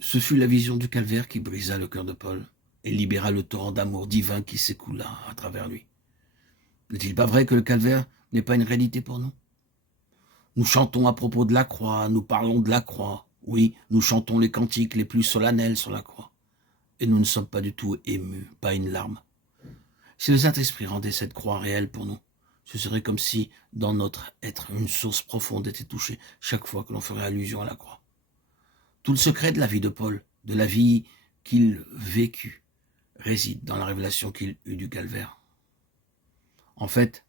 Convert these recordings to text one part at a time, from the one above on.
Ce fut la vision du calvaire qui brisa le cœur de Paul et libéra le torrent d'amour divin qui s'écoula à travers lui. N'est-il pas vrai que le calvaire n'est pas une réalité pour nous? Nous chantons à propos de la croix, nous parlons de la croix. Oui, nous chantons les cantiques les plus solennels sur la croix. Et nous ne sommes pas du tout émus, pas une larme. Si le Saint-Esprit rendait cette croix réelle pour nous, ce serait comme si, dans notre être, une source profonde était touchée chaque fois que l'on ferait allusion à la croix. Tout le secret de la vie de Paul, de la vie qu'il vécut, réside dans la révélation qu'il eut du calvaire. En fait,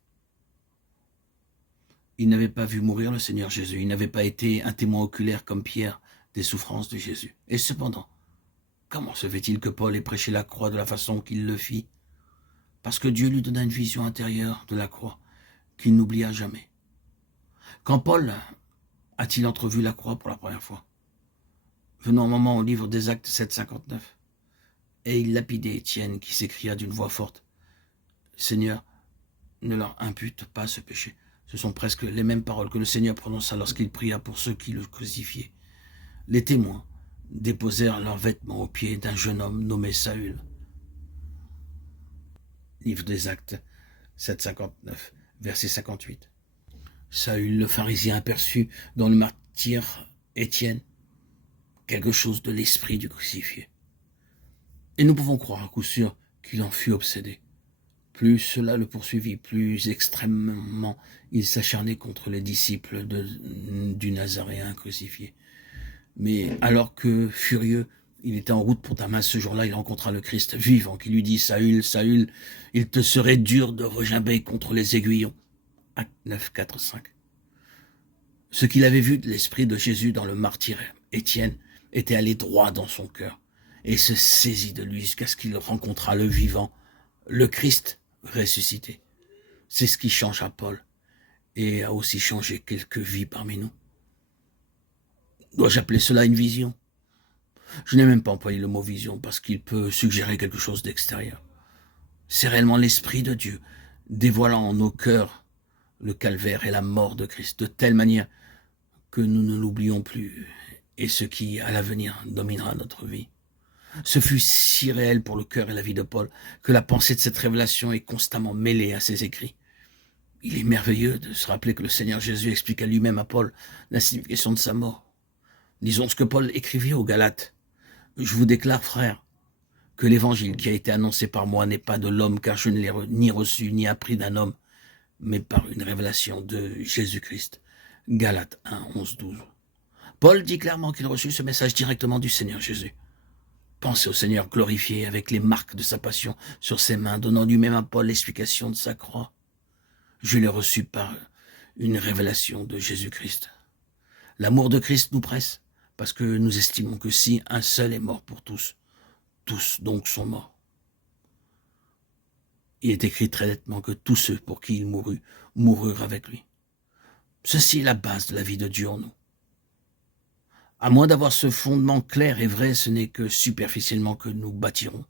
il n'avait pas vu mourir le Seigneur Jésus, il n'avait pas été un témoin oculaire comme Pierre des souffrances de Jésus. Et cependant, comment se fait-il que Paul ait prêché la croix de la façon qu'il le fit? Parce que Dieu lui donna une vision intérieure de la croix qu'il n'oublia jamais. Quand Paul a-t-il entrevu la croix pour la première fois? Venons un moment au livre des Actes 7,59. Et il lapidait Étienne qui s'écria d'une voix forte: Seigneur, ne leur impute pas ce péché. Ce sont presque les mêmes paroles que le Seigneur prononça lorsqu'il pria pour ceux qui le crucifiaient. Les témoins déposèrent leurs vêtements aux pieds d'un jeune homme nommé Saül. Livre des Actes 7,59, verset 58. Saül, le pharisien, aperçut dans le martyr Étienne quelque chose de l'esprit du crucifié. Et nous pouvons croire à coup sûr qu'il en fut obsédé. Plus cela le poursuivit, plus extrêmement il s'acharnait contre les disciples du Nazaréen crucifié. Mais alors que, furieux, il était en route pour Damas, ce jour-là, il rencontra le Christ vivant qui lui dit: Saül, Saül, il te serait dur de regimber contre les aiguillons. Acte 9, 4, 5. Ce qu'il avait vu de l'esprit de Jésus dans le martyr Étienne était allé droit dans son cœur et se saisit de lui jusqu'à ce qu'il rencontrât le vivant, le Christ ressuscité. C'est ce qui changea Paul et a aussi changé quelques vies parmi nous. Dois-je appeler cela une vision? Je n'ai même pas employé le mot vision parce qu'il peut suggérer quelque chose d'extérieur. C'est réellement l'Esprit de Dieu dévoilant en nos cœurs le calvaire et la mort de Christ de telle manière que nous ne l'oublions plus et ce qui, à l'avenir, dominera notre vie. Ce fut si réel pour le cœur et la vie de Paul que la pensée de cette révélation est constamment mêlée à ses écrits. Il est merveilleux de se rappeler que le Seigneur Jésus expliqua lui-même à Paul la signification de sa mort. Disons ce que Paul écrivit aux Galates. Je vous déclare, frères, que l'évangile qui a été annoncé par moi n'est pas de l'homme, car je ne l'ai ni reçu ni appris d'un homme, mais par une révélation de Jésus-Christ. Galates 1, 11, 12. Paul dit clairement qu'il reçut ce message directement du Seigneur Jésus. Pensez au Seigneur glorifié avec les marques de sa passion sur ses mains, donnant lui-même à Paul l'explication de sa croix. Je l'ai reçu par une révélation de Jésus-Christ. L'amour de Christ nous presse, parce que nous estimons que si un seul est mort pour tous, tous donc sont morts. Il est écrit très nettement que tous ceux pour qui il mourut, moururent avec lui. Ceci est la base de la vie de Dieu en nous. À moins d'avoir ce fondement clair et vrai, ce n'est que superficiellement que nous bâtirons.